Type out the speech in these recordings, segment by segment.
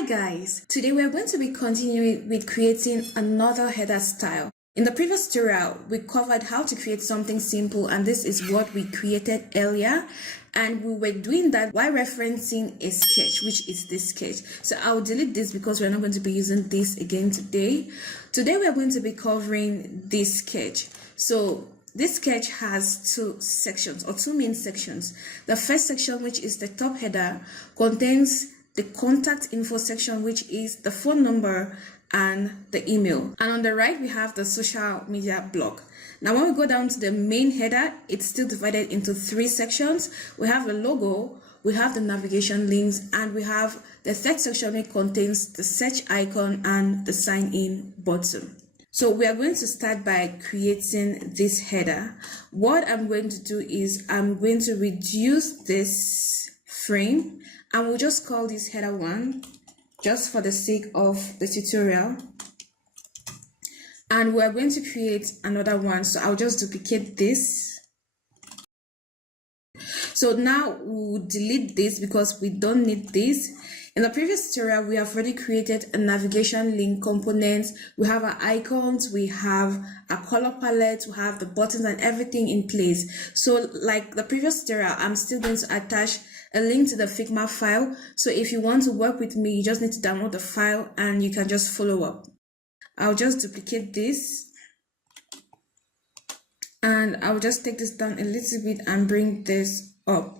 Hi guys, today we are going to be continuing with creating another header style. In the previous tutorial, we covered how to create something simple, and this is what we created earlier, and we were doing that while referencing a sketch, which is this sketch. So I'll delete this because we're not going to be using this again today. Today we are going to be covering this sketch. So this sketch has two sections, or two main sections. The first section, which is the top header, contains the contact info section, which is the phone number and the email. And on the right, we have the social media block. Now, when we go down to the main header, it's still divided into three sections. We have the logo, we have the navigation links, and we have the third section, which contains the search icon and the sign in button. So we are going to start by creating this header. What I'm going to do is I'm going to reduce this frame, and we'll just call this header 1 just for the sake of the tutorial. And we're going to create another one. So I'll just duplicate this. So now we'll delete this because we don't need this. In the previous tutorial, we have already created a navigation link component. We have our icons, we have a color palette, we have the buttons and everything in place. So like the previous tutorial, I'm still going to attach a link to the Figma file. So if you want to work with me, you just need to download the file and you can just follow up. I'll just duplicate this. And I'll just take this down a little bit and bring this up.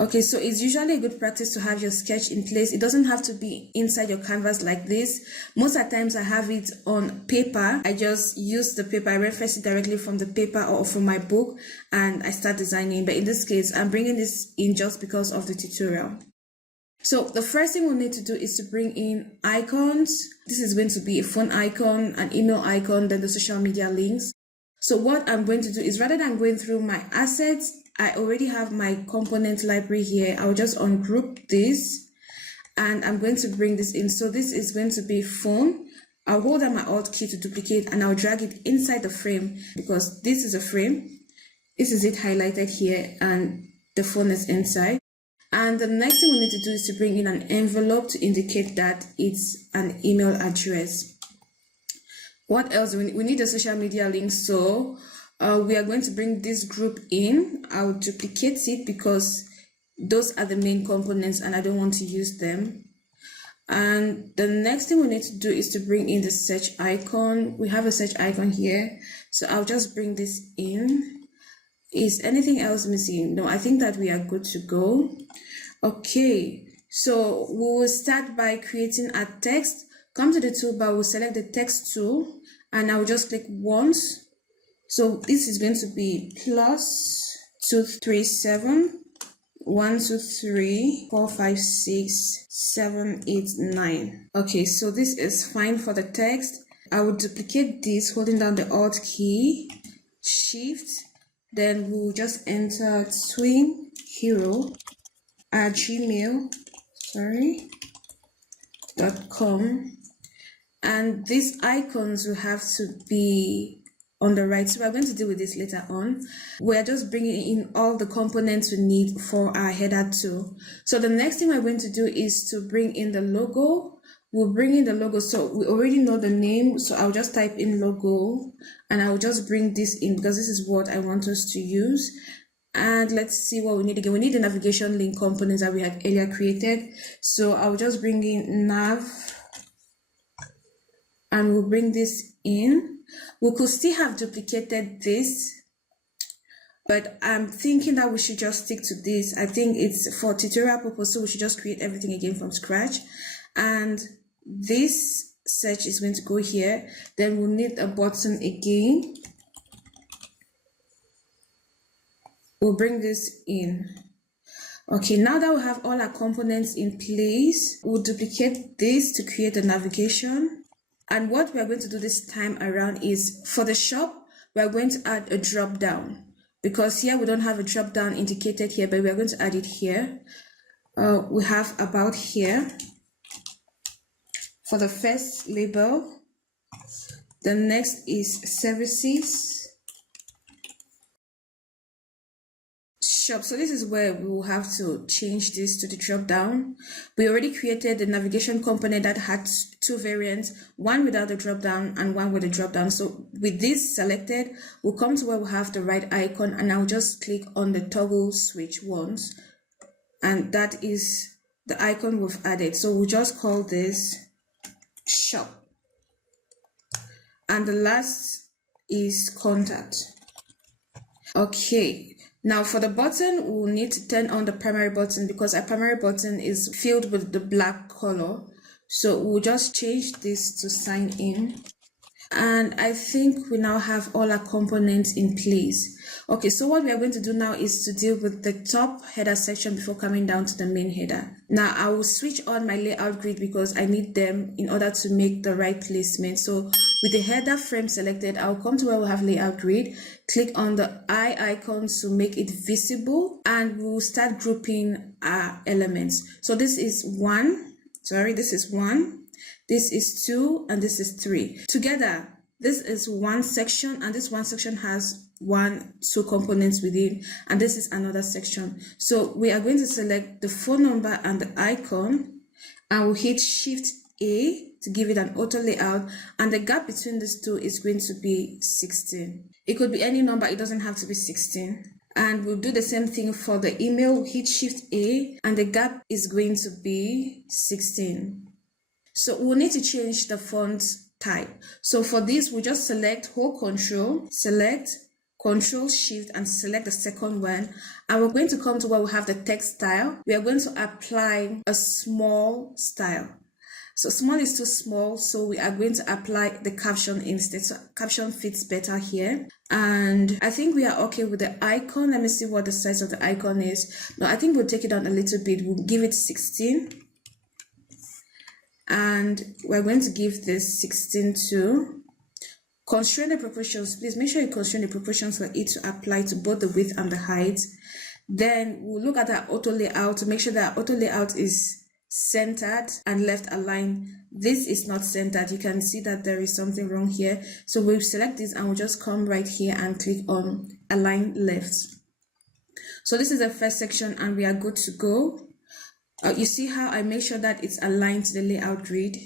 Okay, so it's usually a good practice to have your sketch in place. It doesn't have to be inside your canvas like this. Most of the times I have it on paper. I just use the paper, I reference it directly from the paper or from my book, and I start designing. But in this case, I'm bringing this in just because of the tutorial. So the first thing we'll need to do is to bring in icons. This is going to be a phone icon, an email icon, then the social media links. So what I'm going to do is, rather than going through my assets, I already have my component library here. I'll just ungroup this and I'm going to bring this in. So this is going to be phone. I'll hold down my Alt key to duplicate and I'll drag it inside the frame because this is a frame. This is it highlighted here and the phone is inside. And the next thing we need to do is to bring in an envelope to indicate that it's an email address. What else? We need a social media link. So we are going to bring this group in. I'll duplicate it because those are the main components and I don't want to use them. And the next thing we need to do is to bring in the search icon. We have a search icon here. So I'll just bring this in. Is anything else missing? No, I think that we are good to go. Okay, so we will start by creating a text. Come to the toolbar, we'll select the text tool and I'll just click once. So this is going to be +237 1 2 3 4 5 6 7 8 9. Okay, so this is fine for the text. I will duplicate this holding down the Alt key, Shift, then we'll just enter twinhero@gmail.com. And these icons will have to be on the right. So we're going to deal with this later on. We're just bringing in all the components we need for our header too. So the next thing we're going to do is to bring in the logo. We'll bring in the logo. So we already know the name. So I'll just type in logo and I'll just bring this in because this is what I want us to use. And let's see what we need again. We need the navigation link components that we had earlier created. So I'll just bring in nav. And we'll bring this in. We could still have duplicated this, but I'm thinking that we should just stick to this. I think it's for tutorial purpose, so we should just create everything again from scratch. And this search is going to go here. Then we'll need a button again. We'll bring this in. Okay, now that we have all our components in place, we'll duplicate this to create a navigation. And what we are going to do this time around is, for the shop, we are going to add a drop down because here we don't have a drop down indicated here, but we are going to add it here. We have about here for the first label. The next is services, shop. So this is where we will have to change this to the drop down. We already created the navigation component that had two variants, one without the drop down and one with the drop down. So with this selected, we'll come to where we have the right icon, and I'll just click on the toggle switch once, and that is the icon we've added. So we'll just call this shop, and the last is contact. Okay, now for the button, we'll need to turn on the primary button because our primary button is filled with the black color. So we'll just change this to sign in. And I think we now have all our components in place. Okay, so what we are going to do now is to deal with the top header section before coming down to the main header. Now I will switch on my layout grid because I need them in order to make the right placement. So with the header frame selected, I'll come to where we have layout grid, click on the eye icon to make it visible, and we'll start grouping our elements. So this is one, this is 2, and this is 3. Together, this is one section, and this one section has 2 components within, and this is another section. So we are going to select the phone number and the icon, and we'll hit Shift A to give it an auto layout, and the gap between these two is going to be 16. It could be any number, it doesn't have to be 16. And we'll do the same thing for the email. We'll hit Shift A, and the gap is going to be 16. So we'll need to change the font type. So for this, we'll just hold Control, select Control Shift, and select the second one. And we're going to come to where we have the text style. We are going to apply a small style. So small is too small, so we are going to apply the caption instead. So caption fits better here. And I think we are okay with the icon. Let me see what the size of the icon is. No, I think we'll take it down a little bit. We'll give it 16. And we're going to give this 16 to constrain the proportions. Please make sure you constrain the proportions for it to apply to both the width and the height. Then we'll look at our auto layout to make sure that our auto layout is centered and left aligned. This is not centered. You can see that there is something wrong here. So we'll select this and we'll just come right here and click on align left. So this is the first section and we are good to go. You see how I make sure that it's aligned to the layout grid?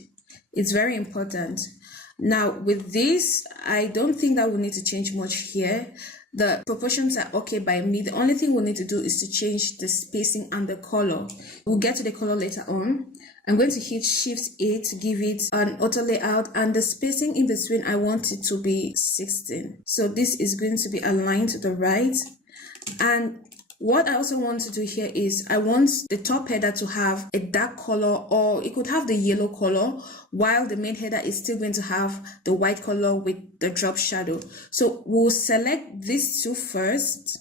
It's very important. Now with this, I don't think that we need to change much here. The proportions are okay by me. The only thing we need to do is to change the spacing and the color. We'll get to the color later on. I'm going to hit Shift A to give it an auto layout, and the spacing in between, I want it to be 16. So this is going to be aligned to the right. And what I also want to do here is I want the top header to have a dark color, or it could have the yellow color, while the main header is still going to have the white color with the drop shadow. So we'll select these two first,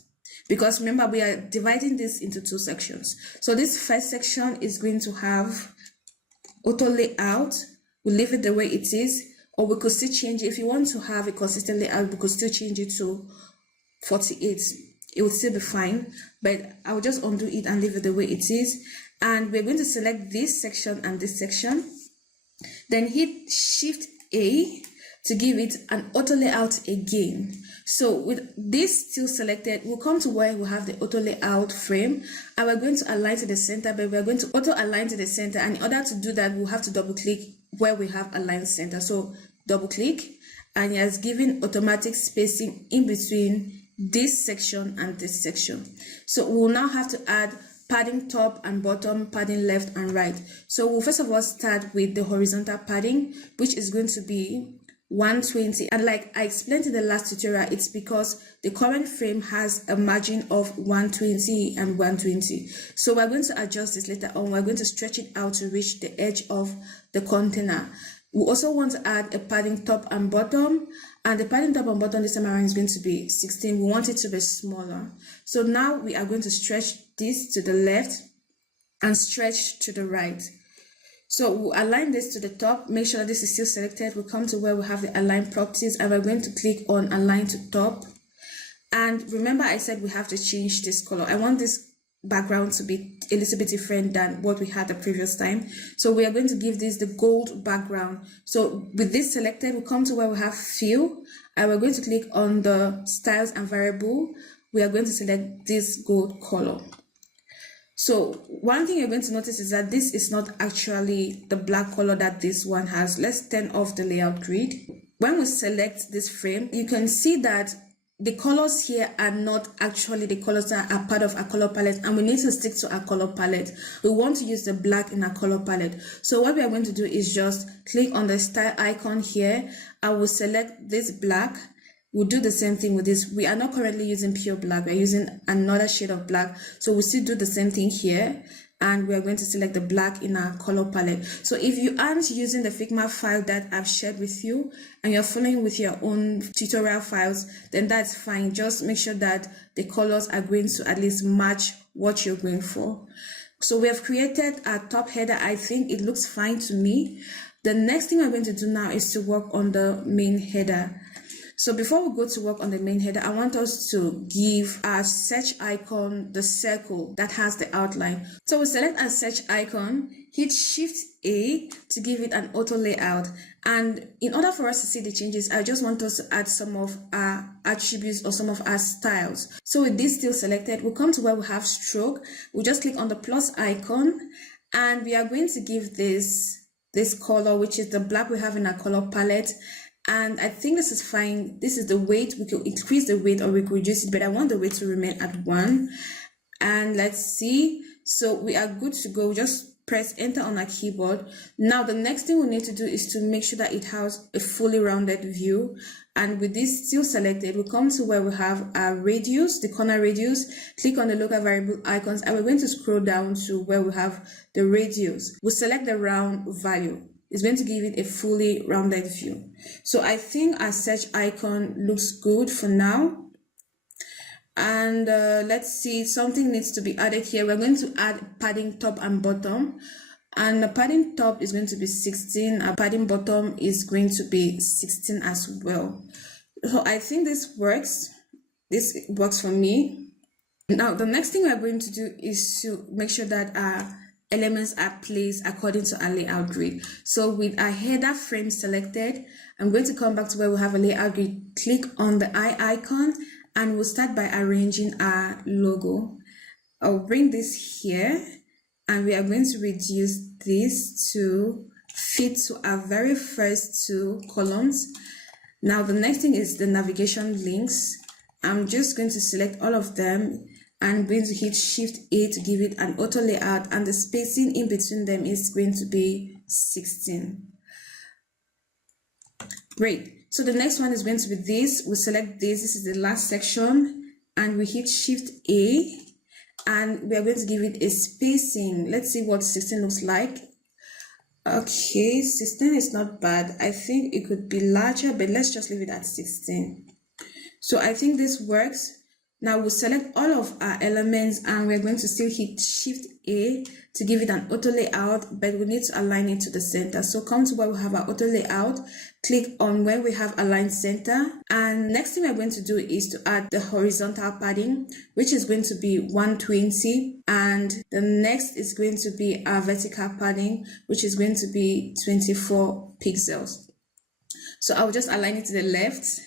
because remember we are dividing this into 2 sections. So this first section is going to have auto layout. We'll leave it the way it is, or we could still change it. If you want to have a consistent layout, we could still change it to 48. It would still be fine, but I will just undo it and leave it the way it is. And we're going to select this section and this section, then hit Shift A to give it an auto layout again. So with this still selected, we'll come to where we have the auto layout frame, and we're going to align to the center, but we're going to auto align to the center. And in order to do that, we'll have to double click where we have align center. So double click, and it has given automatic spacing in between this section and this section. So we'll now have to add padding top and bottom, padding left and right. So we'll first of all start with the horizontal padding, which is going to be 120. And like I explained in the last tutorial, it's because the current frame has a margin of 120 and 120. So we're going to adjust this later on. We're going to stretch it out to reach the edge of the container. We also want to add a padding top and bottom, and the padding top and bottom this time around is going to be 16. We want it to be smaller. So now we are going to stretch this to the left and stretch to the right. So we'll align this to the top, make sure that this is still selected. We'll come to where we have the align properties, and we're going to click on align to top. And remember I said we have to change this color. I want this background to be a little bit different than what we had the previous time. So we are going to give this the gold background. So with this selected, we'll come to where we have fill, and we're going to click on the styles and variable. we are going to select this gold color. So one thing you're going to notice is that this is not actually the black color that this one has. Let's turn off the layout grid. When we select this frame, you can see that the colors here are not actually the colors that are part of our color palette, and we need to stick to our color palette. We want to use the black in our color palette. So what we are going to do is just click on the style icon here. I will select this black. We'll do the same thing with this. We are not currently using pure black. We're using another shade of black. So we'll still do the same thing here. And we're going to select the black in our color palette. So if you aren't using the Figma file that I've shared with you and you're following with your own tutorial files, then that's fine. Just make sure that the colors are going to at least match what you're going for. So we have created our top header. I think it looks fine to me. The next thing I'm going to do now is to work on the main header. So before we go to work on the main header, I want us to give our search icon the circle that has the outline. So we select our search icon, hit Shift A to give it an auto layout. And in order for us to see the changes, I just want us to add some of our attributes or some of our styles. So with this still selected, we'll come to where we have stroke. We'll just click on the plus icon and we are going to give this color, which is the black we have in our color palette. And I think this is fine. This is the weight. We could increase the weight or we could reduce it, but I want the weight to remain at 1. And let's see. So we are good to go. Just press enter on our keyboard. Now the next thing we need to do is to make sure that it has a fully rounded view. And with this still selected, we come to where we have our radius, the corner radius. Click on the local variable icons and we're going to scroll down to where we have the radius. We'll select the round value. It's going to give it a fully rounded view. So I think our search icon looks good for now. And let's see, something needs to be added here. We're going to add padding top and bottom. And the padding top is going to be 16. Our padding bottom is going to be 16 as well. So I think this works. This works for me. Now, the next thing we're going to do is to make sure that our elements are placed according to our layout grid. So with our header frame selected, I'm going to come back to where we have a layout grid. Click on the eye icon and we'll start by arranging our logo. I'll bring this here and we are going to reduce this to fit to our very first 2 columns. Now the next thing is the navigation links. I'm just going to select all of them. I'm going to hit Shift A to give it an auto layout, and the spacing in between them is going to be 16. Great. So the next one is going to be this. We select this. This is the last section, and we hit Shift A, and we are going to give it a spacing. Let's see what 16 looks like. Okay, 16 is not bad. I think it could be larger, but let's just leave it at 16. So I think this works. Now we'll select all of our elements and we're going to still hit Shift A to give it an auto layout, but we need to align it to the center. So come to where we have our auto layout, click on where we have align center, and next thing we're going to do is to add the horizontal padding, which is going to be 120, and the next is going to be our vertical padding, which is going to be 24 pixels. So I'll just align it to the left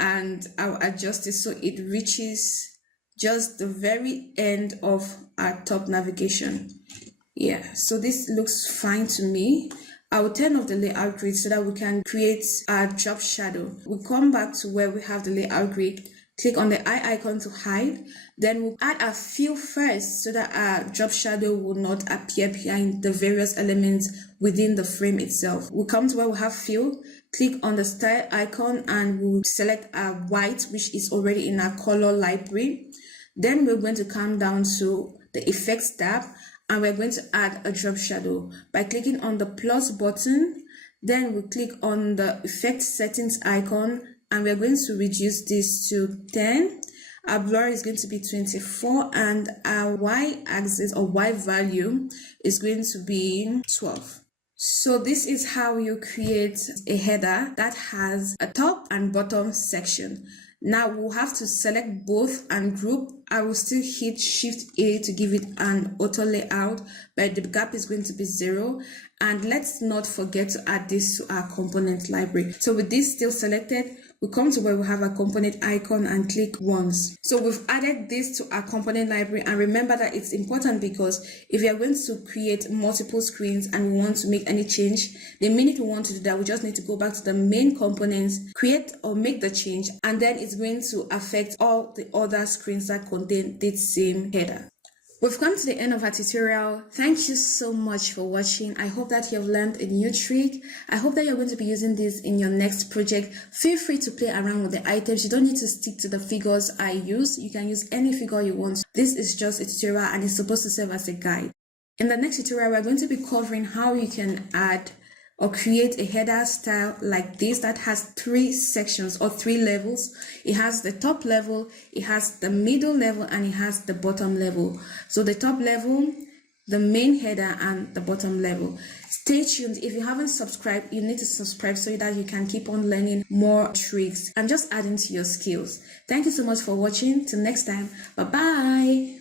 and I'll adjust it so it reaches just the very end of our top navigation. Yeah, so this looks fine to me. I will turn off the layout grid so that we can create our drop shadow. We'll come back to where we have the layout grid, click on the eye icon to hide, then we'll add a fill first so that our drop shadow will not appear behind the various elements within the frame itself. We'll come to where we have fill, click on the style icon and we'll select our white, which is already in our color library. Then we're going to come down to the effects tab and we're going to add a drop shadow by clicking on the plus button. Then we click on the effect settings icon and we're going to reduce this to 10. Our blur is going to be 24 and our y-axis or y value is going to be 12. So this is how you create a header that has a top and bottom section. Now we'll have to select both and group. I will still hit Shift A to give it an auto layout, but the gap is going to be 0. And let's not forget to add this to our component library. So with this still selected, we come to where we have a component icon and click once. So we've added this to our component library, and remember that it's important because if we are going to create multiple screens and we want to make any change, the minute we want to do that, we just need to go back to the main components, create or make the change, and then it's going to affect all the other screens that contain this same header. We've come to the end of our tutorial. Thank you so much for watching. I hope that you've learned a new trick. I hope that you're going to be using this in your next project. Feel free to play around with the items. You don't need to stick to the figures I use. You can use any figure you want. This is just a tutorial and it's supposed to serve as a guide. In the next tutorial, we're going to be covering how you can add or create a header style like this that has 3 sections or 3 levels. It has the top level, it has the middle level, and it has the bottom level. So the top level, the main header, and the bottom level. Stay tuned. If you haven't subscribed, you need to subscribe so that you can keep on learning more tricks and just adding to your skills. Thank you so much for watching. Till next time, bye bye.